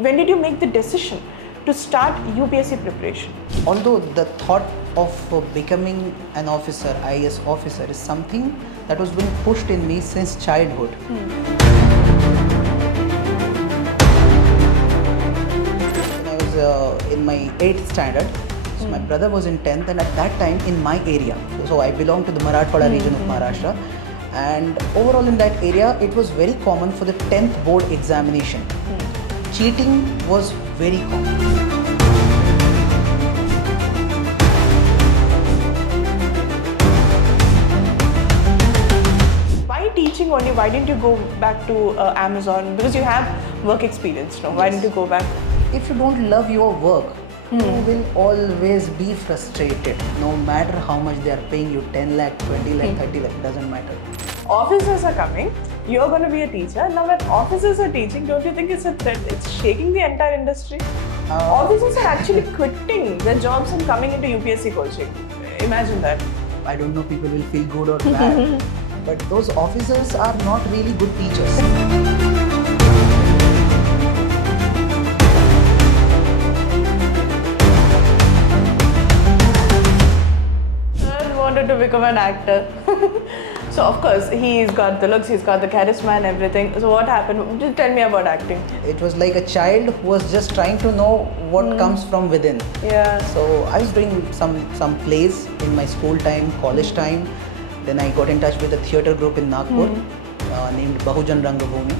When did you make the decision to start UPSC preparation? Although the thought of becoming an officer, IAS officer, is something that was being pushed in me since childhood. When I was in my 8th standard, so my brother was in 10th, and at that time in my area, so I belong to the Marathwada region of Maharashtra, and overall in that area it was very common for the 10th board examination. Cheating was very common. Why teaching only? Why didn't you go back to Amazon? Because you have work experience now. Why didn't you go back? If you don't love your work, you will always be frustrated. No matter how much they are paying you, 10 lakh, 20 lakh, 30 lakh, doesn't matter. Officers are coming. You're going to be a teacher. Now when officers are teaching, don't you think it's a threat? It's shaking the entire industry. Officers are actually quitting their jobs and coming into UPSC coaching. Imagine that. I don't know, people will feel good or bad, but those officers are not really good teachers. Wanted to become an actor. So of course he's got the looks, he's got the charisma and everything. So what happened? Just tell me about acting. It was like a child who was just trying to know what comes from within. Yeah. So I was doing some plays in my school time, college time. Then I got in touch with a theatre group in Nagpur named Bahujan Rangabhumi.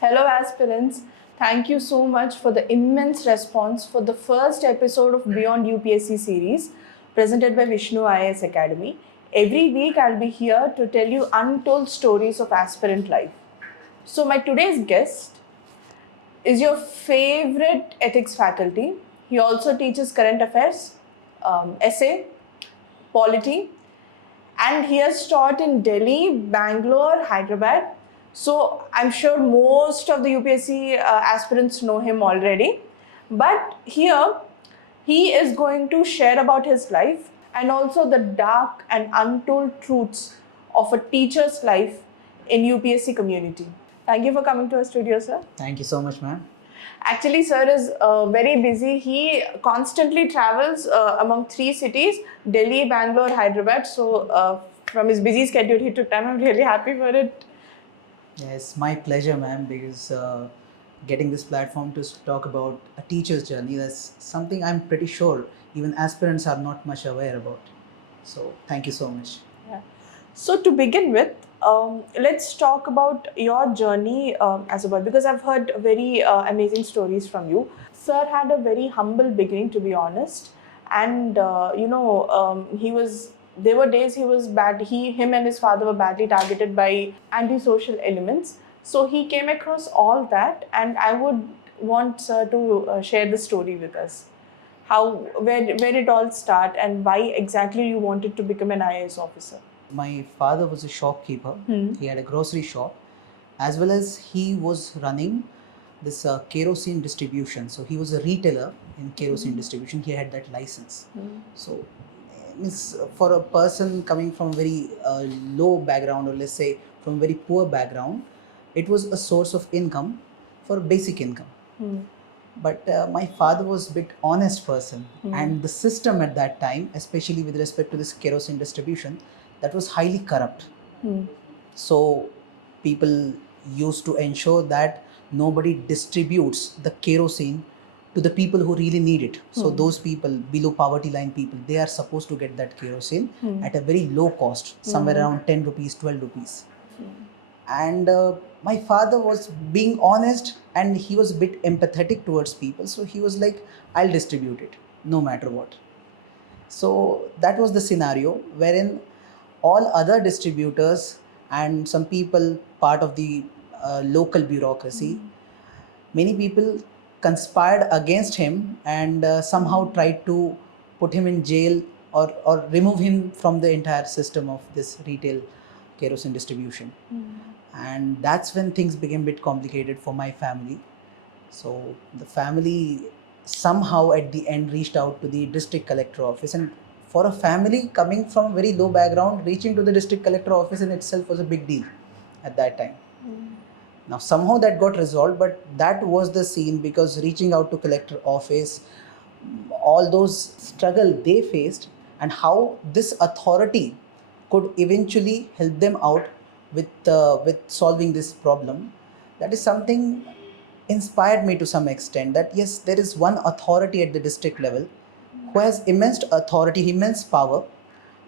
Hello aspirants, thank you so much for the immense response for the first episode of Beyond UPSC series presented by Vishnu IAS Academy. Every week I'll be here to tell you untold stories of aspirant life. So my today's guest is your favorite ethics faculty. He also teaches current affairs, essay, polity, and he has taught in Delhi, Bangalore, Hyderabad. So I'm sure most of the UPSC aspirants know him already. But here, he is going to share about his life and also the dark and untold truths of a teacher's life in UPSC community. Thank you for coming to our studio, sir. Thank you so much, ma'am. Actually, sir is very busy. He constantly travels among 3 cities, Delhi, Bangalore, Hyderabad. So from his busy schedule, he took time. I'm really happy for it. Yes, my pleasure, ma'am, because getting this platform to talk about a teacher's journey, that's something I'm pretty sure even aspirants are not much aware about. So thank you so much. Yeah. So to begin with, let's talk about your journey as a boy, because I've heard very amazing stories from you. Sir had a very humble beginning, to be honest, and there were days he was bad. Him and his father were badly targeted by antisocial elements. So he came across all that, and I would want Sir to share the story with us. Where did it all start, and why exactly you wanted to become an IAS officer? My father was a shopkeeper. He had a grocery shop, as well as he was running this kerosene distribution. So he was a retailer in kerosene distribution. He had that license. So means for a person coming from very low background, or let's say from very poor background, it was a source of income for basic income. But my father was a bit honest person, and the system at that time, especially with respect to this kerosene distribution, that was highly corrupt. So people used to ensure that nobody distributes the kerosene to the people who really need it. So those people below poverty line people, they are supposed to get that kerosene at a very low cost, somewhere around 10 rupees, 12 rupees. And my father was being honest, and he was a bit empathetic towards people. So he was like, I'll distribute it no matter what. So that was the scenario wherein all other distributors and some people part of the local bureaucracy, many people conspired against him and somehow tried to put him in jail or remove him from the entire system of this retail kerosene distribution. And that's when things became a bit complicated for my family. So the family somehow at the end reached out to the district collector office, and for a family coming from a very low background, reaching to the district collector office in itself was a big deal at that time. Now somehow that got resolved, but that was the scene, because reaching out to collector office, all those struggle they faced, and how this authority could eventually help them out with solving this problem, that is something inspired me to some extent, that yes, there is one authority at the district level who has immense authority, immense power,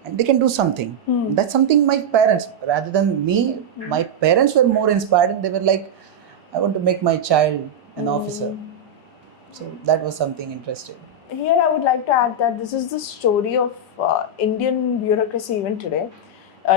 and they can do something. That's something my parents, rather than me, my parents were more inspired, and they were like, I want to make my child an officer. So that was something interesting. Here, I would like to add that this is the story of Indian bureaucracy even today.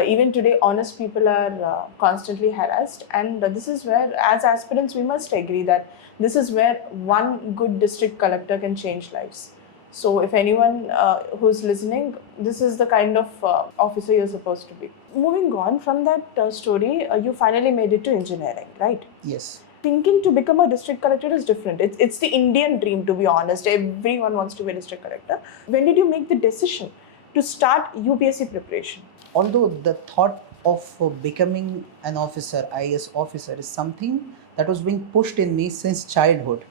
Even today, honest people are constantly harassed, and this is where, as aspirants, we must agree that this is where one good district collector can change lives. So, if anyone who's listening, this is the kind of officer you're supposed to be. Moving on from that story, you finally made it to engineering, right? Yes. Thinking to become a district collector is different. It's the Indian dream, to be honest. Everyone wants to be a district collector. When did you make the decision to start UPSC preparation? Although the thought of becoming an officer, IAS officer, is something that was being pushed in me since childhood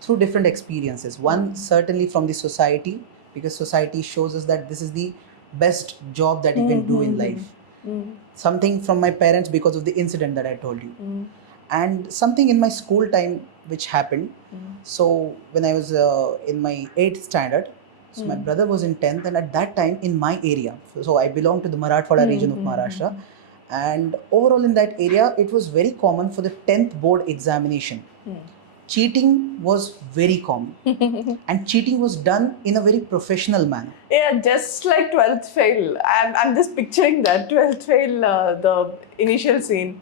through different experiences. One, certainly from the society, because society shows us that this is the best job that you can do in life. Something from my parents because of the incident that I told you. And something in my school time which happened. So when I was in my 8th standard, so my brother was in 10th, and at that time in my area, so I belong to the Marathwada region of Maharashtra, and overall in that area it was very common for the 10th board examination. Cheating was very common, and cheating was done in a very professional manner. Yeah, just like 12th fail. I'm just picturing that 12th fail, the initial scene.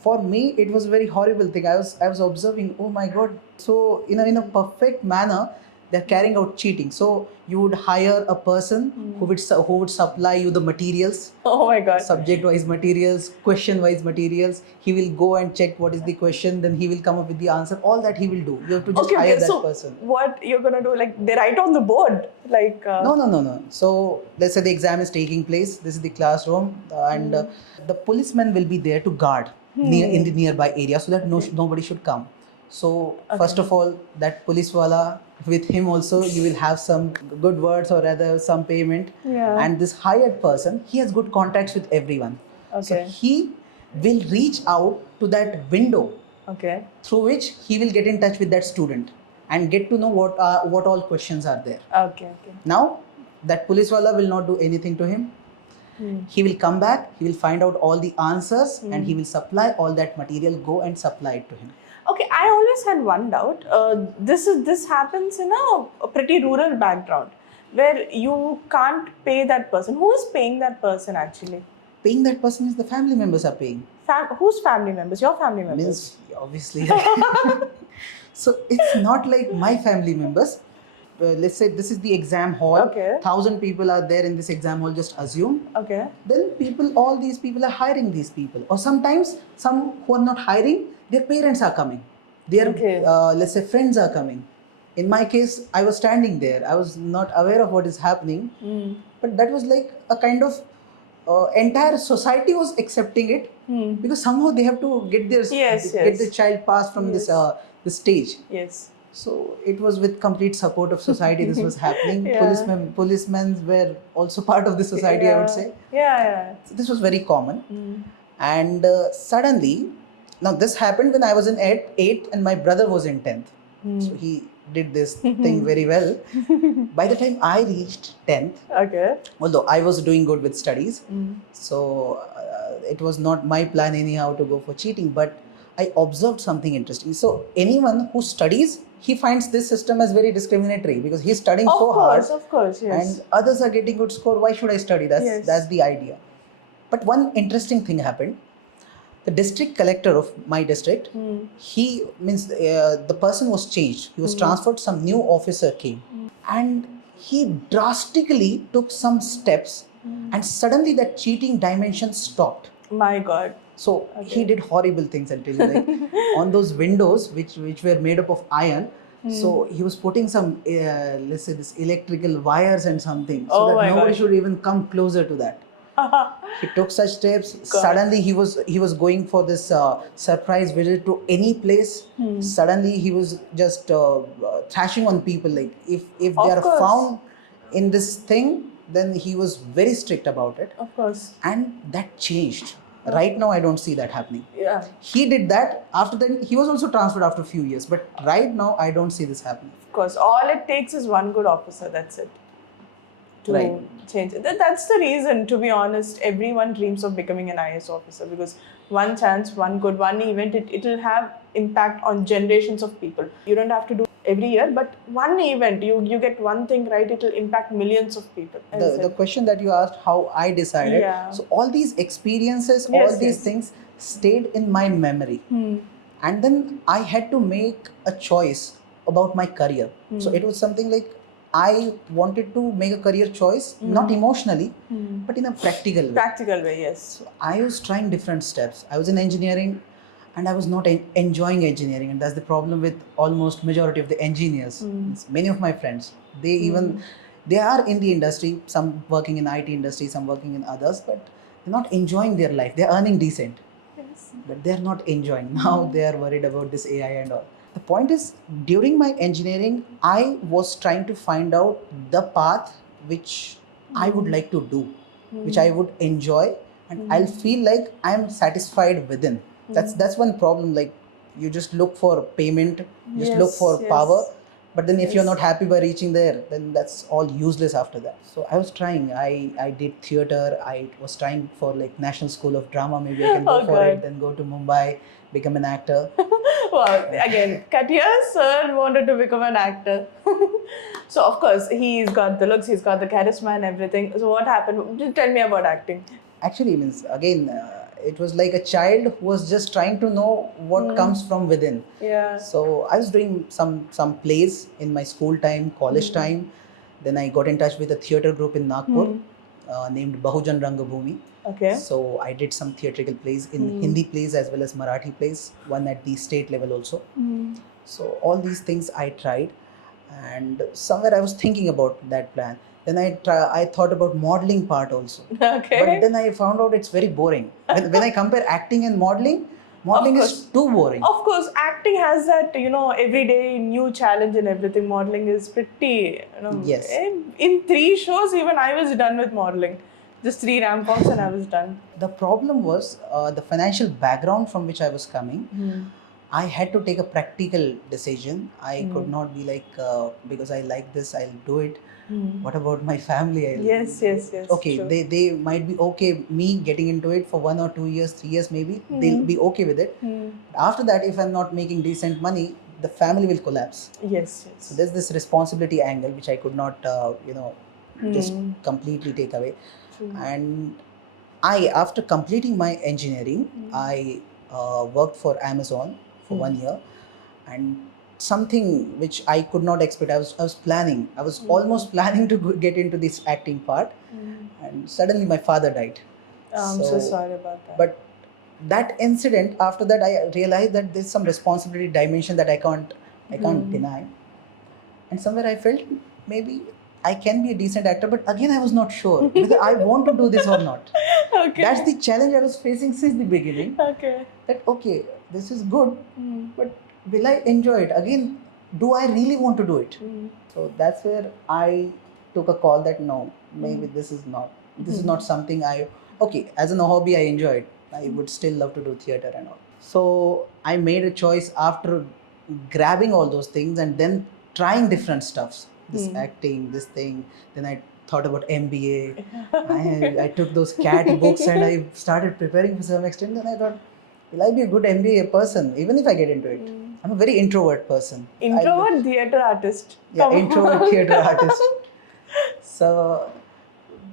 For me, it was a very horrible thing. I was observing, oh my God. So in a perfect manner, they're carrying out cheating. So you would hire a person who would supply you the materials. Oh my God. Subject-wise materials, question-wise materials. He will go and check what is the question. Then he will come up with the answer. All that he will do. You have to just hire that person. What you're gonna do? Like they write on the board, like. No. So let's say the exam is taking place. This is the classroom, and the policeman will be there to guard in the nearby area, so that nobody should come. So first of all, that police wala, with him also you will have some good words, or rather some payment. Yeah. And this hired person, he has good contacts with everyone. So he will reach out to that window through which he will get in touch with that student and get to know what all questions are there. Now that police wala will not do anything to him. He will come back, he will find out all the answers, and he will supply all that material, go and supply it to him. Okay, I always had one doubt. This happens in a pretty rural background where you can't pay that person. Who is paying that person actually? Paying that person is the family members are paying. Whose family members? Your family members? Means, obviously. So it's not like my family members. Let's say this is the exam hall. 1,000 people are there in this exam hall, just assume. Then all these people are hiring these people. Or sometimes some who are not hiring, their parents are coming. Their, let's say, friends are coming. In my case, I was standing there. I was not aware of what is happening. But that was like a kind of entire society was accepting it, because somehow they have to get their get the child passed from this stage. So it was with complete support of society this was happening. Policemen were also part of the society, I would say. So this was very common. And suddenly, now this happened when I was in 8th and my brother was in 10th. So he did this thing very well. By the time I reached 10th, although I was doing good with studies, so it was not my plan anyhow to go for cheating, but I observed something interesting. So anyone who studies, he finds this system as very discriminatory, because he's studying so hard. Of course, yes. And others are getting good score. Why should I study? That's the idea. But one interesting thing happened. The district collector of my district, he means the person was changed. He was transferred. Some new officer came, and he drastically took some steps, and suddenly that cheating dimension stopped. My God. So he did horrible things, I'll tell you, like on those windows which were made up of iron. So he was putting some let's say this electrical wires and something, so Oh that my nobody God. should even come closer to that. He took such steps. God. Suddenly he was going for this surprise visit to any place. Suddenly he was just thrashing on people, like if they Of are course. found in this thing, then he was very strict about it. Of course. And that changed. Right now I don't see that happening. Yeah. He did that. After that he was also transferred after a few years, but right now I don't see this happening. Of course. All it takes is one good officer. That's it. To Right. change it. That's the reason, to be honest, everyone dreams of becoming an IS officer, because one chance, one event, it will have impact on generations of people. You don't have to do every year, but one event, you get one thing right, it will impact millions of people. The question that you asked, how I decided, Yeah. so all these experiences, Yes, all these yes. things stayed in my memory. And then I had to make a choice about my career. So it was something like I wanted to make a career choice, not emotionally, but in a practical way. Practical way, yes. So I was trying different steps. I was in engineering and I was not enjoying engineering, and that's the problem with almost majority of the engineers. Many of my friends, they even they are in the industry, some working in IT industry, some working in others, but they're not enjoying their life. They're earning decent, Yes. but they're not enjoying. Now they are worried about this AI and all. The point is, during my engineering, I was trying to find out the path which I would like to do, which I would enjoy, and I'll feel like I'm satisfied within. That's one problem. Like you just look for payment, just look Yes, for yes. power, but then if you're Yes. not happy by reaching there, then that's all useless after that. So I was trying. I did theater. I was trying for like National School of Drama. Maybe I can go Oh, for God. it. Then go to Mumbai, become an actor. Well, again, Katya sir wanted to become an actor. So, of course, he's got the looks, he's got the charisma and everything. So, what happened? Just tell me about acting. Actually, means again, it was like a child who was just trying to know what comes from within. Yeah. So I was doing some plays in my school time, college time. Then I got in touch with a theater group in Nagpur named Bahujan Rangabhumi. Okay. So I did some theatrical plays in Hindi plays as well as Marathi plays, one at the state level also. So all these things I tried, and somewhere I was thinking about that plan. Then I thought about modeling part also. Okay. But then I found out it's very boring. When I compare acting and modeling is course. too boring. Of course, acting has that, everyday new challenge and everything. Modeling is pretty, Yes. In 3 shows, even I was done with modeling. Just 3 ramp walks and I was done. The problem was the financial background from which I was coming. I had to take a practical decision. I could not be like, because I like this, I'll do it. What about my family? Yes. Okay, True. they might be okay me getting into it for 1 or 2 years, 3 years maybe. They'll be okay with it. After that, if I'm not making decent money, the family will collapse. Yes. So there's this responsibility angle which I could not, just completely take away. True. And after completing my engineering, I worked for Amazon for 1 year, and something which I could not expect. I was planning. I was almost planning to get into this acting part, and suddenly my father died. I'm so sorry about that. But that incident, after that, I realized that there's some responsibility dimension that I can't deny. And somewhere I felt maybe I can be a decent actor, but again I was not sure whether I want to do this or not. Okay. That's the challenge I was facing since the beginning. Okay. That okay, this is good, but will I enjoy it? Again, do I really want to do it? So that's where I took a call that no, maybe this is not something okay, as a hobby I enjoy it. I would still love to do theater and all. So I made a choice after grabbing all those things and then trying different stuffs. This acting, this thing. Then I thought about MBA. I took those CAT books and I started preparing for some extent. Then I thought, will I be a good MBA person even if I get into it? I'm a very introvert person. Introvert theater artist. Yeah, Come on. introvert theater artist. So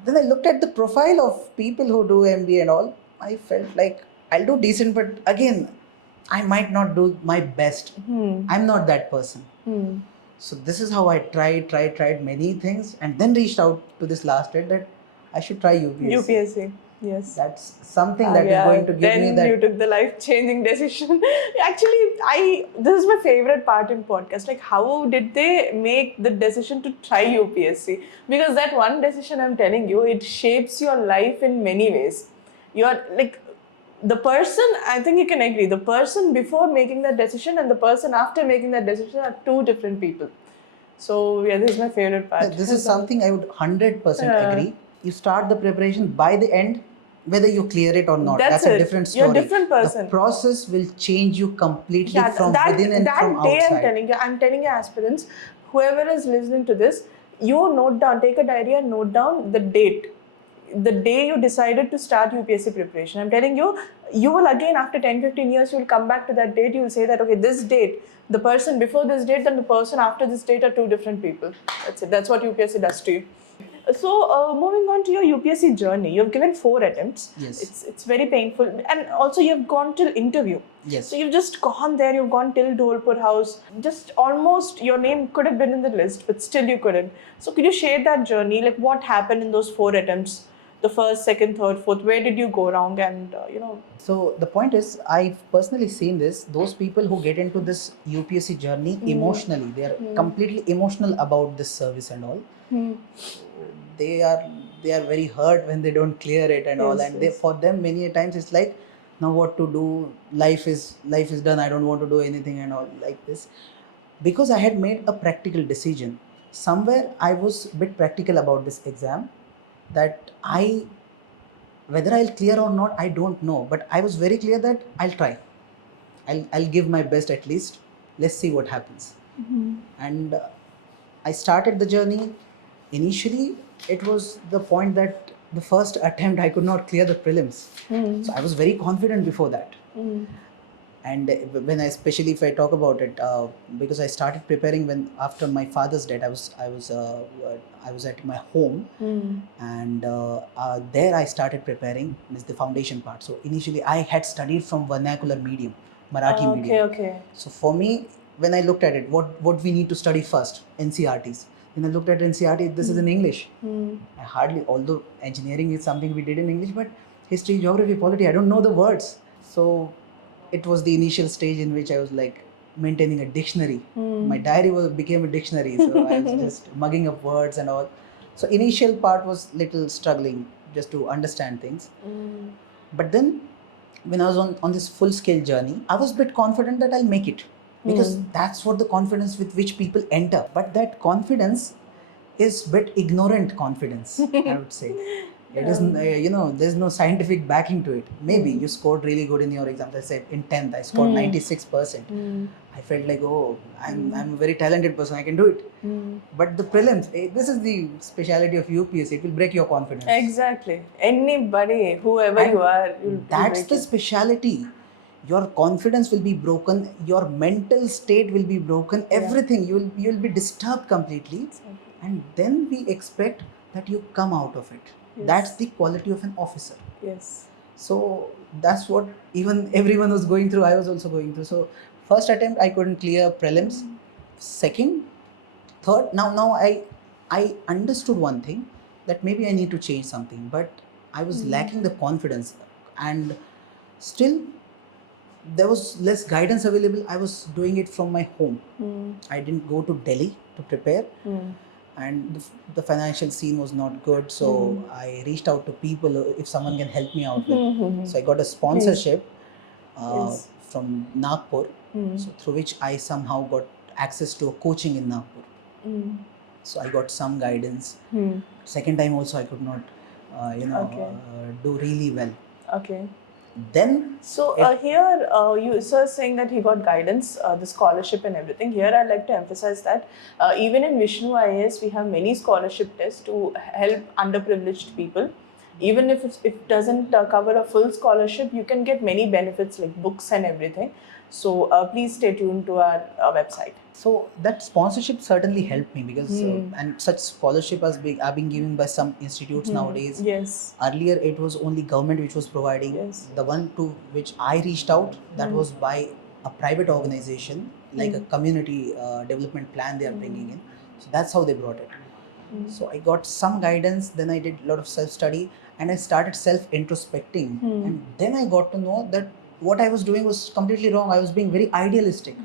then I looked at the profile of people who do MBA and all. I felt like I'll do decent, but again, I might not do my best. I'm not that person. So this is how I tried many things, and then reached out to this last date that I should try UPSC. UPSC. Yes. That's something that is going to give then me that. you took the life-changing decision. Actually, this is my favorite part in podcast. Like, how did they make the decision to try UPSC? Because that one decision, I'm telling you, it shapes your life in many ways. You're like the person. I think you can agree. The person before making that decision and the person after making that decision are two different people. So yeah, this is my favorite part. This is something I would 100% Yeah. agree. You start the preparation, by the end, whether you clear it or not, That's that's a it. different You're a story. different person. The process will change you completely Yeah, from within and that from day outside. I'm telling you, aspirants, whoever is listening to this, you note down, take a diary and note down the date. The day you decided to start UPSC preparation. I'm telling you, you will again, after 10-15 years, you will come back to that date. You will say that, okay, this date, the person before this date and the person after this date are two different people. That's it. That's what UPSC does to you. So, moving on to your UPSC journey, you've given 4 attempts. Yes. It's very painful, and also you've gone till interview. Yes. So you've just gone there. You've gone till Dholpur House. Just almost your name could have been in the list, but still you couldn't. So could you share that journey? Like what happened in those 4 attempts? The first, second, third, fourth. Where did you go wrong? And So the point is, I've personally seen this. Those people who get into this UPSC journey emotionally, they are completely emotional about this service and all. They are very hurt when they don't clear it and all. And they, for them, many a times it's like, now what to do? Life is done. I don't want to do anything and all like this. Because I had made a practical decision. Somewhere I was a bit practical about this exam, that whether I'll clear or not, I don't know. But I was very clear that I'll try. I'll give my best at least. Let's see what happens. And I started the journey. Initially, it was the point that the first attempt I could not clear the prelims. So I was very confident before that. And when especially if I talk about it, because I started preparing when after my father's death, I was at my home, and there I started preparing the foundation part. So initially I had studied from vernacular medium, Marathi medium. Okay. So for me, when I looked at it, what we need to study first, NCRTs. When I looked at NCRT, this is in English. I hardly, although engineering is something we did in English, but history, geography, polity, I don't know the words. So it was the initial stage in which I was like maintaining a dictionary. My diary became a dictionary, so I was just mugging up words and all. So initial part was little struggling just to understand things. But then when I was on this full scale journey, I was a bit confident that I'll make it, because that's what the confidence with which people enter. But that confidence is bit ignorant confidence, I would say. It is, there's no scientific backing to it. Maybe you scored really good in your exam. Let's say in 10th, I scored 96%. I felt like, oh, I'm a very talented person. I can do it. But the prelims, this is the speciality of UPSC. It will break your confidence. Exactly. Anybody, whoever And you are, that's the speciality. Your confidence will be broken. Your mental state will be broken. Everything, you will be disturbed completely. And then we expect that you come out of it. Yes. That's the quality of an officer. Yes. So that's what even everyone was going through. I was also going through. So first attempt I couldn't clear prelims. Second, third. Now I understood one thing, that maybe I need to change something, but I was lacking the confidence, and still there was less guidance available. I was doing it from my home. I didn't go to Delhi to prepare. And the financial scene was not good, so I reached out to people if someone can help me out with. So I got a sponsorship from Nagpur, so through which I somehow got access to a coaching in Nagpur. So I got some guidance. Second time also I could not, do really well. Okay. Then here you sir saying that he got guidance, the scholarship and everything. Here I'd like to emphasize that even in Vishnu IAS we have many scholarship tests to help underprivileged people. Even if it doesn't cover a full scholarship, you can get many benefits like books and everything. So please stay tuned to our website. So that sponsorship certainly helped me, because and such scholarship are being given by some institutes nowadays. Yes. Earlier it was only government which was providing. Yes. The one to which I reached out, that was by a private organization, like a community development plan they are bringing in. So that's how they brought it. So I got some guidance, then I did a lot of self-study and I started self-introspecting. And then I got to know that what I was doing was completely wrong. I was being very idealistic.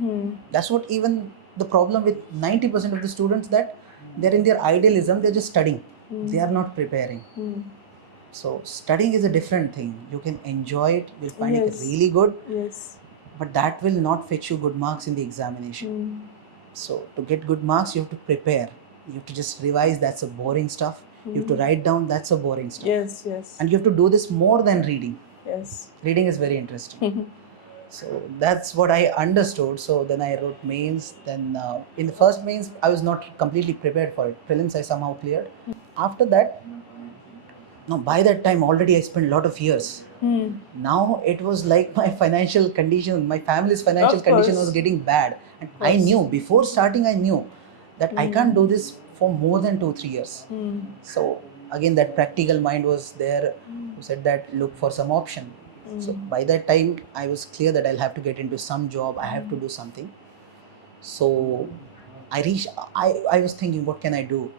That's what even the problem with 90% of the students, that they're in their idealism, they're just studying. They are not preparing. So studying is a different thing. You can enjoy it, you'll find it really good. Yes. But that will not fetch you good marks in the examination. So to get good marks, you have to prepare. You have to just revise, that's a boring stuff. You have to write down, that's a boring stuff. Yes, yes. And you have to do this more than reading. Yes. Reading is very interesting. So that's what I understood. So then I wrote mains. Then in the first mains, I was not completely prepared for it. Prelims I somehow cleared. After that, now by that time already I spent a lot of years. Now it was like my financial condition, my family's financial condition was getting bad. And I knew, before starting I knew that I can't do this for more than 2-3 years. So again that practical mind was there, who said that look for some option. So by that time I was clear that I'll have to get into some job, I have to do something. So I was thinking, what can I do?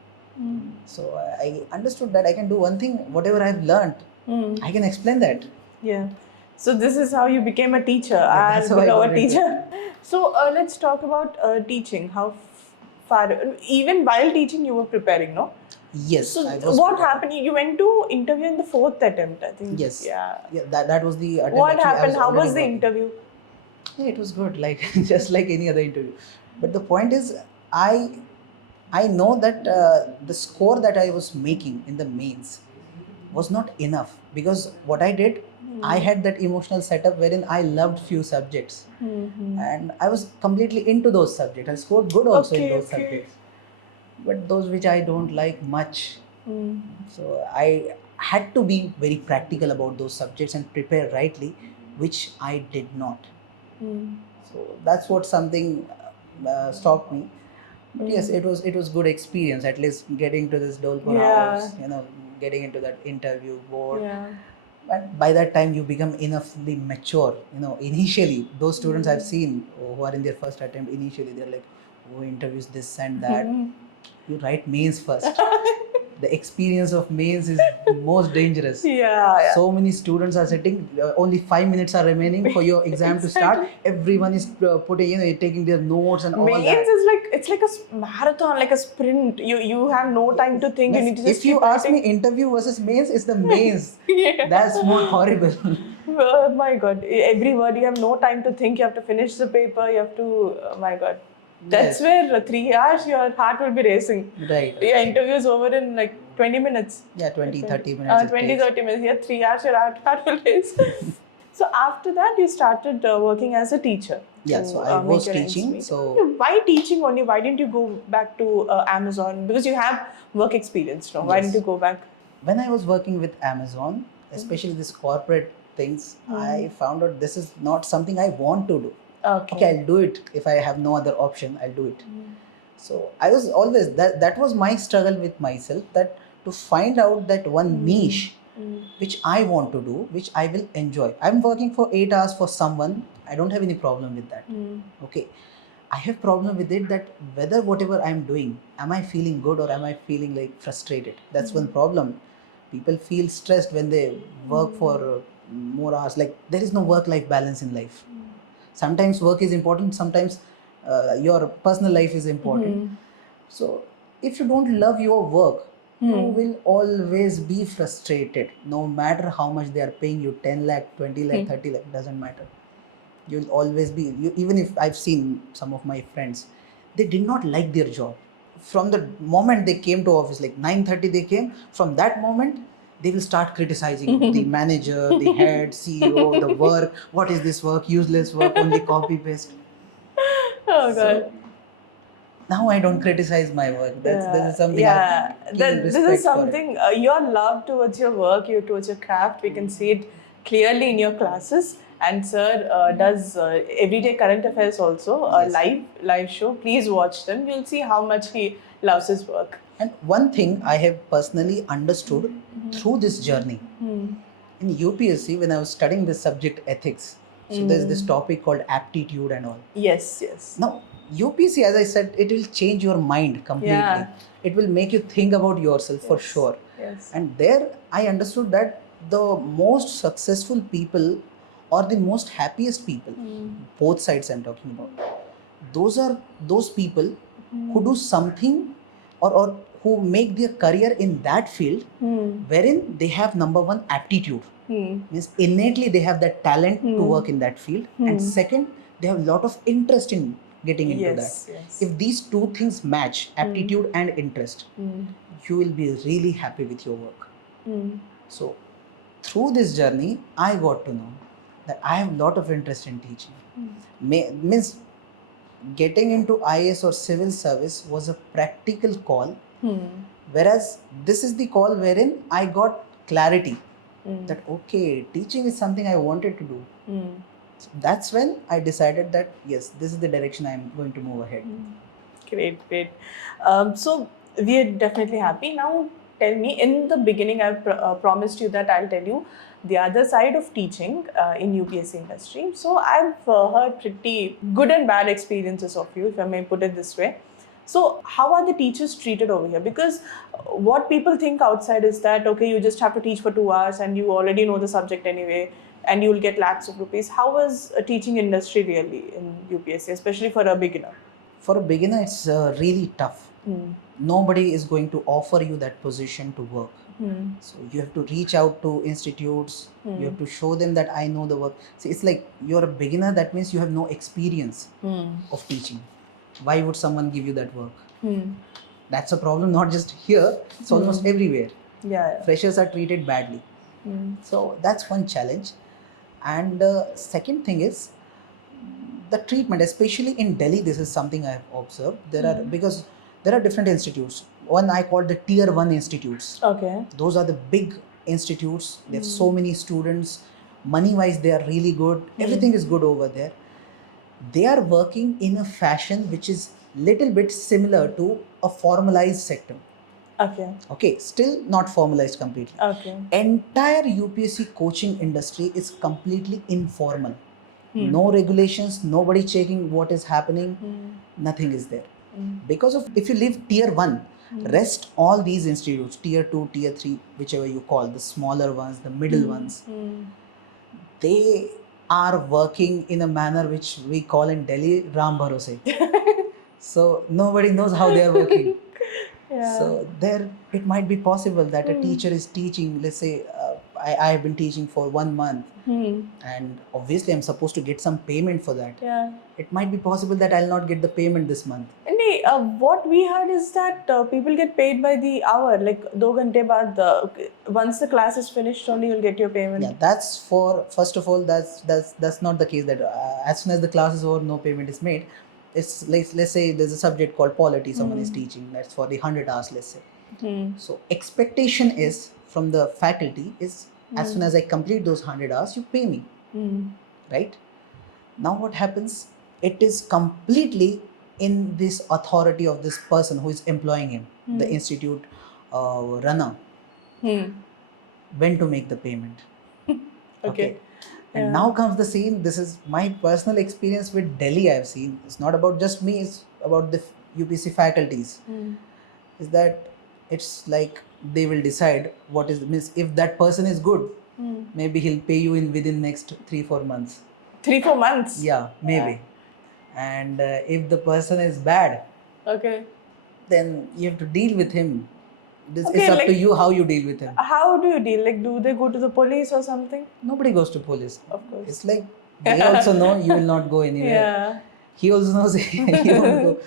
So I understood that I can do one thing, whatever I've learned, I can explain that. Yeah. So this is how you became a teacher. that's how I got a teacher. So let's talk about teaching. How far, even while teaching, you were preparing, no? Yes. So what happened? You went to interview in the 4th attempt, I think. Yes. Yeah. That was the attempt. What Actually, happened? How was the working. interview? Yeah, it was good, like just like any other interview. But the point is, I know that the score that I was making in the mains was not enough, because what I did, I had that emotional setup wherein I loved few subjects and I was completely into those subjects. I scored good also in those subjects, but those which I don't like much. So I had to be very practical about those subjects and prepare rightly, which I did not. So that's what something stopped me. But yes, it was good experience, at least getting to this Dolphin house, getting into that interview board. But by that time you become enoughly mature. Initially those students I've seen who are in their first attempt, initially they're like, oh, interviews this and that. You write mains first. The experience of mains is most dangerous. Yeah. So many students are sitting, only 5 minutes are remaining for your exam to start. Everyone is putting, taking their notes and all that. Mains is it's like a marathon, like a sprint. You have no time to think. You need to just if you ask me, interview versus mains, it's the mains. That's more horrible. Oh my God. Every word, you have no time to think. You have to finish the paper. You have to, oh my God. That's where 3 hours your heart will be racing. Right. Your interview is over in like 20 minutes. Yeah, 20-30 minutes. 20-30 minutes. Yeah, 3 hours your heart will race. So after that, you started working as a teacher. Yeah, so I was teaching. So why teaching only? Why didn't you go back to Amazon? Because you have work experience now. Why didn't you go back? When I was working with Amazon, especially this corporate things, I found out this is not something I want to do. Okay, I'll do it. If I have no other option, I'll do it. So I was always, that was my struggle with myself, that to find out that one niche which I want to do, which I will enjoy. I'm working for 8 hours for someone. I don't have any problem with that. Okay. I have problem with it, that whether whatever I'm doing, am I feeling good or am I feeling like frustrated? That's one problem. People feel stressed when they work for more hours. Like there is no work-life balance in life. Sometimes work is important, sometimes your personal life is important. So if you don't love your work, you will always be frustrated, no matter how much they are paying you, 10 lakh, 20 lakh, 30 lakh, doesn't matter. You'll always be, even if I've seen some of my friends, they did not like their job. From the moment they came to office, like 9:30 they came, from that moment, they will start criticizing the manager, the head, CEO, the work. What is this work? Useless work, only copy paste. Oh God. So, now I don't criticize my work. This is something this is something your love towards your work, towards your craft. We can see it clearly in your classes. And sir does everyday current affairs also, live show. Please watch them. You'll see how much he loves his work. And one thing I have personally understood through this journey, in UPSC, when I was studying this subject ethics, so there's this topic called aptitude and all. Yes. Now, UPSC, as I said, it will change your mind completely. Yeah. It will make you think about yourself for Yes. sure. Yes. And there I understood that the most successful people or the most happiest people, both sides I'm talking about, those are those people who do something or who make their career in that field wherein they have number one aptitude. Means innately they have that talent to work in that field, and second, they have a lot of interest in getting into Yes, that. yes. If these two things match, aptitude and interest, you will be really happy with your work. So through this journey, I got to know that I have a lot of interest in teaching. Means getting into IAS or civil service was a practical call, whereas this is the call wherein I got clarity that okay, teaching is something I wanted to do. So that's when I decided that yes, this is the direction I'm going to move ahead. Great, great. So we are definitely happy. Now tell me, in the beginning I promised you that I'll tell you the other side of teaching in UPSC industry. So I've heard pretty good and bad experiences of you, if I may put it this way. So how are the teachers treated over here? Because what people think outside is that, okay, you just have to teach for 2 hours and you already know the subject anyway, and you'll get lakhs of rupees. How is a teaching industry really in UPSC, especially for a beginner? For a beginner, it's really tough. Nobody is going to offer you that position to work. So you have to reach out to institutes. You have to show them that I know the work. See, it's like you're a beginner. That means you have no experience of teaching. Why would someone give you that work? That's a problem. Not just here. It's almost everywhere. Yeah. Freshers are treated badly. So that's one challenge. And second thing is the treatment, especially in Delhi. This is something I have observed. Because there are different institutes. One I call the tier 1 institutes. Okay. Those are the big institutes. They have so many students. Money wise, they are really good. Everything is good over there. They are working in a fashion which is little bit similar to a formalized sector. Okay, still not formalized completely. Okay. Entire UPSC coaching industry is completely informal. No regulations, nobody checking what is happening, nothing is there. Because of, if you leave tier 1, rest all these institutes, tier 2, tier 3, whichever you call, the smaller ones, the middle ones, they are working in a manner which we call in Delhi Ram Bharose. So nobody knows how they are working. So there it might be possible that a teacher is teaching, let's say I have been teaching for 1 month, and obviously I'm supposed to get some payment for that. It might be possible that I'll not get the payment this month. And what we heard is that people get paid by the hour, like 2 ghante baad, once the class is finished only you'll get your payment. Yeah, that's for, first of all, that's not the case that as soon as the class is over, no payment is made. It's like, let's say there's a subject called polity, someone is teaching, that's for the 100 hours, let's say. So expectation is from the faculty is as soon as I complete those 100 hours, you pay me. Right? Now what happens? It is completely in this authority of this person who is employing him, the institute runner, when to make the payment. Okay. And now comes the scene. This is my personal experience with Delhi. I have seen. It's not about just me. It's about the UPSC faculties. Is that it's like they will decide what is, means if that person is good, maybe he'll pay you in within next 3-4 months. 3-4 months. Yeah, maybe. And if the person is bad, Okay. then you have to deal with him. It's Okay, up to like- you how you deal with him. How do you deal? Like, do they go to the police or something? Nobody goes to police. Of course. It's like they also know you will not go anywhere. Yeah. He also knows he won't go.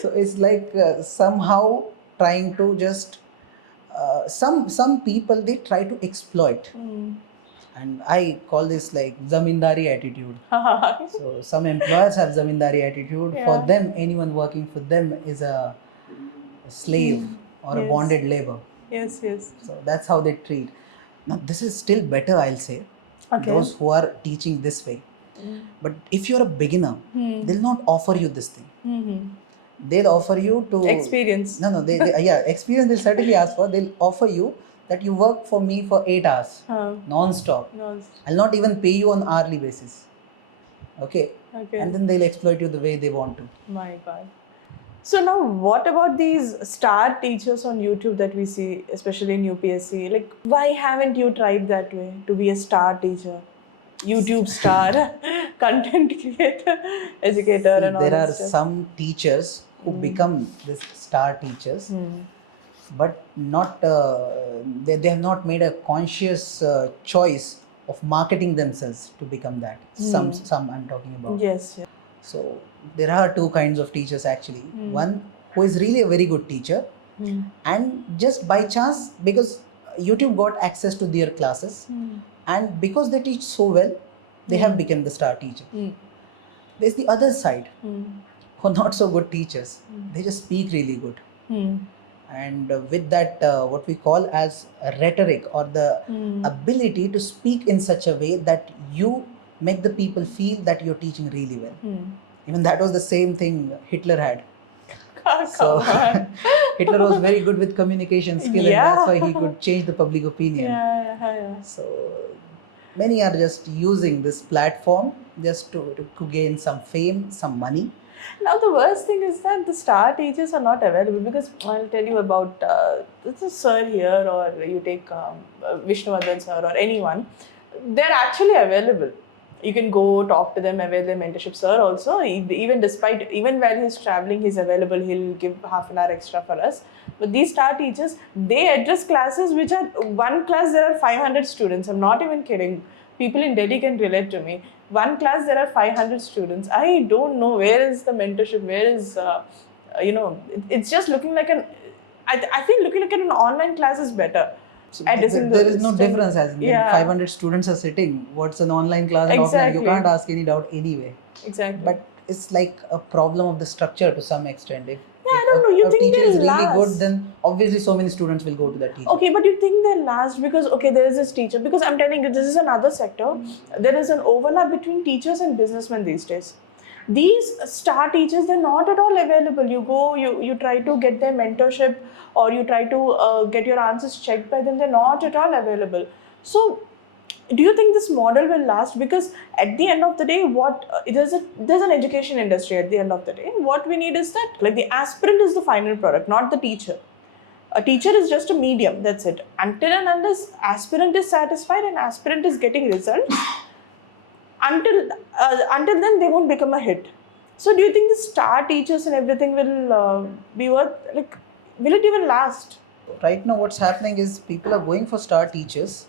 So it's like somehow trying to just some people, they try to exploit. And I call this like zamindari attitude. So some employers have zamindari attitude. For them, anyone working for them is a slave or a bonded labor. Yes, yes. So that's how they treat. Now this is still better, I'll say. Okay. Those who are teaching this way. But if you're a beginner, they'll not offer you this thing. They'll offer you to Experience. No, they experience they'll certainly ask for. They'll offer you that you work for me for 8 hours non-stop. I'll not even pay you on hourly basis. Okay. Okay. and then they'll exploit you the way they want to. My God. So now, what about these star teachers on YouTube that we see, especially in UPSC? Like, why haven't you tried that way to be a star teacher, YouTube star, content creator, educator, See, and all there that are stuff? some teachers who become this star teachers, but not they have not made a conscious choice of marketing themselves to become that. Some I'm talking about. Yes. Yes. So there are two kinds of teachers actually. One who is really a very good teacher, and just by chance, because YouTube got access to their classes, and because they teach so well, they have become the star teacher. There's the other side, who are not so good teachers. They just speak really good. And with that, what we call as a rhetoric, or the ability to speak in such a way that you make the people feel that you're teaching really well. Even that was the same thing Hitler had. So Hitler was very good with communication skill, and that's why he could change the public opinion. Yeah. So many are just using this platform just to gain some fame, some money. Now the worst thing is that the star teachers are not available, because I'll tell you about this is Sir here, or you take Vishnu Sir or anyone. They're actually available. You can go talk to them, avail their mentorship. Sir also, even while he's traveling, he's available. He'll give half an hour extra for us. But these star teachers, they address classes which are one class. There are 500 students. I'm not even kidding. People in Delhi can relate to me. One class, there are 500 students. I don't know where is the mentorship. Where is it's just looking like I feel looking like an online class is better. So there is no difference, as in 500 students are sitting. What's an online class and offline? You can't ask any doubt anyway. Exactly. But it's like a problem of the structure to some extent. If I don't know. You think teacher is really last? good, then obviously so many students will go to that teacher. Okay, but you think they'll last because, okay, there is this teacher. Because I'm telling you, this is another sector. There is an overlap between teachers and businessmen these days. These star teachers, they're not at all available. You go, you try to get their mentorship, or you try to get your answers checked by them. They're not at all available. So, do you think this model will last? Because at the end of the day, there's an education industry. At the end of the day, what we need is that, like, the aspirant is the final product, not the teacher. A teacher is just a medium. That's it. Until and unless aspirant is satisfied and aspirant is getting results, until then they won't become a hit. So do you think the star teachers and everything will be worth, like, will it even last? Right now what's happening is people are going for star teachers,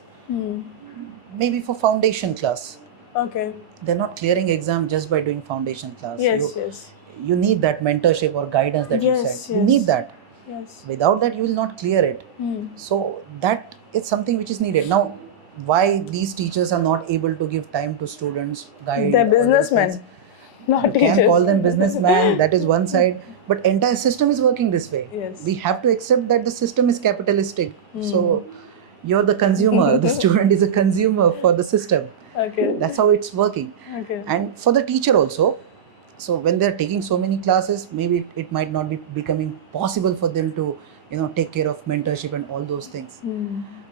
maybe for foundation class. Okay. They're not clearing exam just by doing foundation class. Yes. You need that mentorship or guidance that you said. You need that. Yes. Without that you will not clear it. So that is something which is needed. Now, why these teachers are not able to give time to students, guide? They're businessmen, not teachers. Can call them businessmen, that is one side, but entire system is working this way. Yes. We have to accept that the system is capitalistic. So you're the consumer, the student is a consumer for the system. Okay. That's how it's working. Okay. And for the teacher also, so when they're taking so many classes, maybe it might not be becoming possible for them to take care of mentorship and all those things.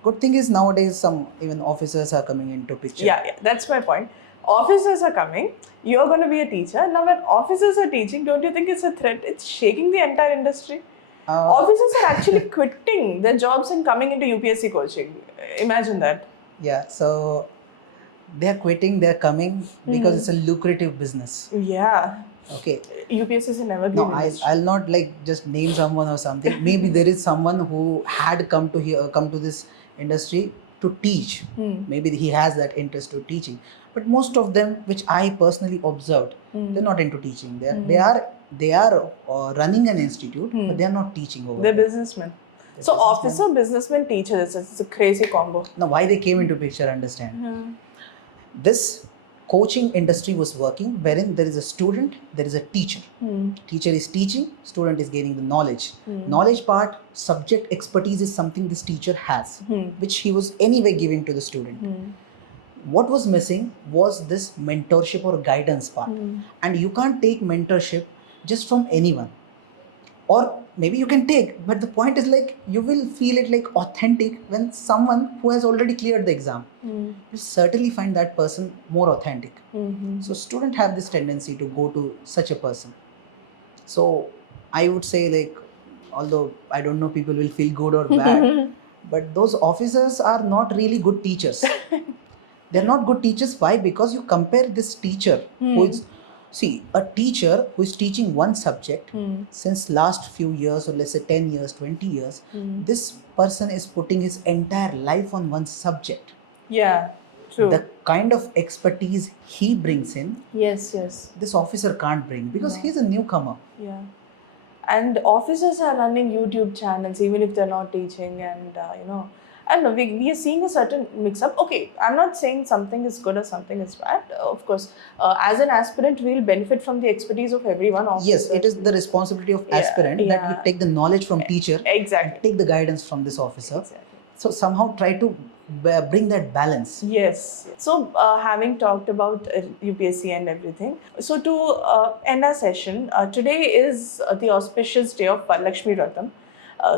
Good thing is nowadays some even officers are coming into picture. Yeah, that's my point. Officers are coming, you're going to be a teacher. Now when officers are teaching, don't you think it's a threat? It's shaking the entire industry. Officers are actually quitting their jobs and coming into UPSC coaching. Imagine that. Yeah, so they're quitting, they're coming because it's a lucrative business. Yeah. Okay. UPSC is an evergreen No, industry. I'll not just name someone or something. Maybe there is someone who had come to this industry to teach. Maybe he has that interest to teaching. But most of them, which I personally observed, they're not into teaching. They are running an institute, but they are not teaching over. They're businessmen. So officer, businessman, teacher, it's a crazy combo. Now, why they came into picture, understand? This coaching industry was working wherein there is a student, there is a teacher. Teacher is teaching, student is gaining the knowledge. Knowledge part, subject expertise is something this teacher has, which he was anyway giving to the student. What was missing was this mentorship or guidance part. And you can't take mentorship just from anyone. or maybe you can take, but the point is like you will feel it like authentic when someone who has already cleared the exam, you certainly find that person more authentic. So students have this tendency to go to such a person. So I would say, like, although I don't know people will feel good or bad, but those officers are not really good teachers. They're not good teachers. Why? Because you compare this teacher who is, see, a teacher who is teaching one subject since last few years, or let's say 10 years, 20 years, this person is putting his entire life on one subject. Yeah, true. The kind of expertise he brings in, Yes. this officer can't bring, because he's a newcomer. Yeah. And officers are running YouTube channels even if they're not teaching, and I don't know, we are seeing a certain mix-up. Okay, I'm not saying something is good or something is bad. Of course, as an aspirant, we'll benefit from the expertise of everyone. Yes, it is the responsibility of aspirant that you take the knowledge from teacher, exactly, and take the guidance from this officer. Exactly. So somehow try to bring that balance. Yes. So having talked about UPSC and everything, so to end our session, today is the auspicious day of Lakshmi Vratam.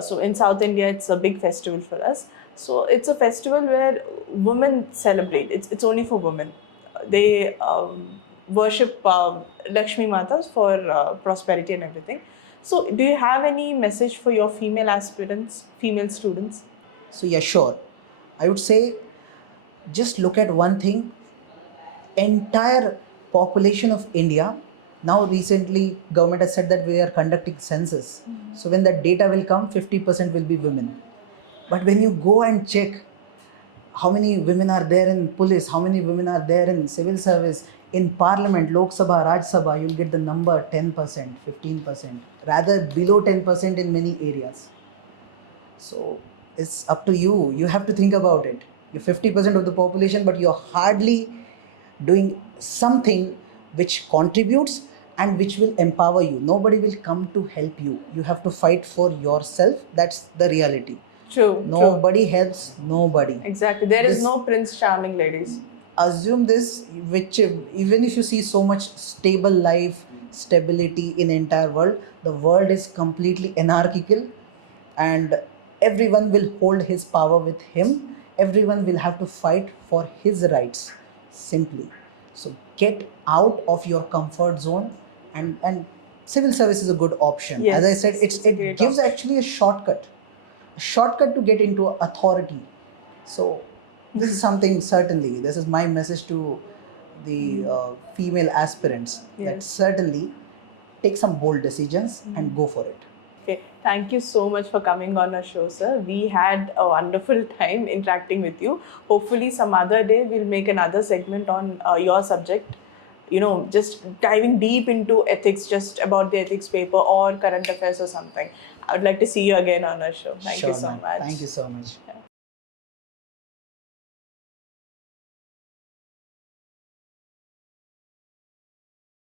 So in South India, it's a big festival for us. So it's a festival where women celebrate. It's only for women. They worship Lakshmi Matas for prosperity and everything. So do you have any message for your female aspirants, female students? So yeah, sure. I would say, just look at one thing. Entire population of India, now recently government has said that we are conducting census. So when that data will come, 50% will be women. But when you go and check how many women are there in police, how many women are there in civil service, in parliament, Lok Sabha, Raj Sabha, you'll get the number 10%, 15%, rather below 10% in many areas. So it's up to you. You have to think about it. You're 50% of the population, but you're hardly doing something which contributes and which will empower you. Nobody will come to help you. You have to fight for yourself. That's the reality. True. Nobody helps nobody. Exactly. There is no Prince Charming, ladies. Assume this, which even if you see so much stable life, stability in entire world, the world is completely anarchical, and everyone will hold his power with him. Everyone will have to fight for his rights, simply. So get out of your comfort zone, and civil service is a good option. Yes, as I said, it gives actually a shortcut to get into authority. So this is something, certainly this is my message to the female aspirants, that certainly take some bold decisions and go for it. Okay, thank you so much for coming on our show, sir. We had a wonderful time interacting with you. Hopefully some other day we'll make another segment on your subject, just diving deep into ethics, just about the ethics paper or current affairs or something. I would like to see you again on our show. Thank you so much. Thank you so much. Yeah.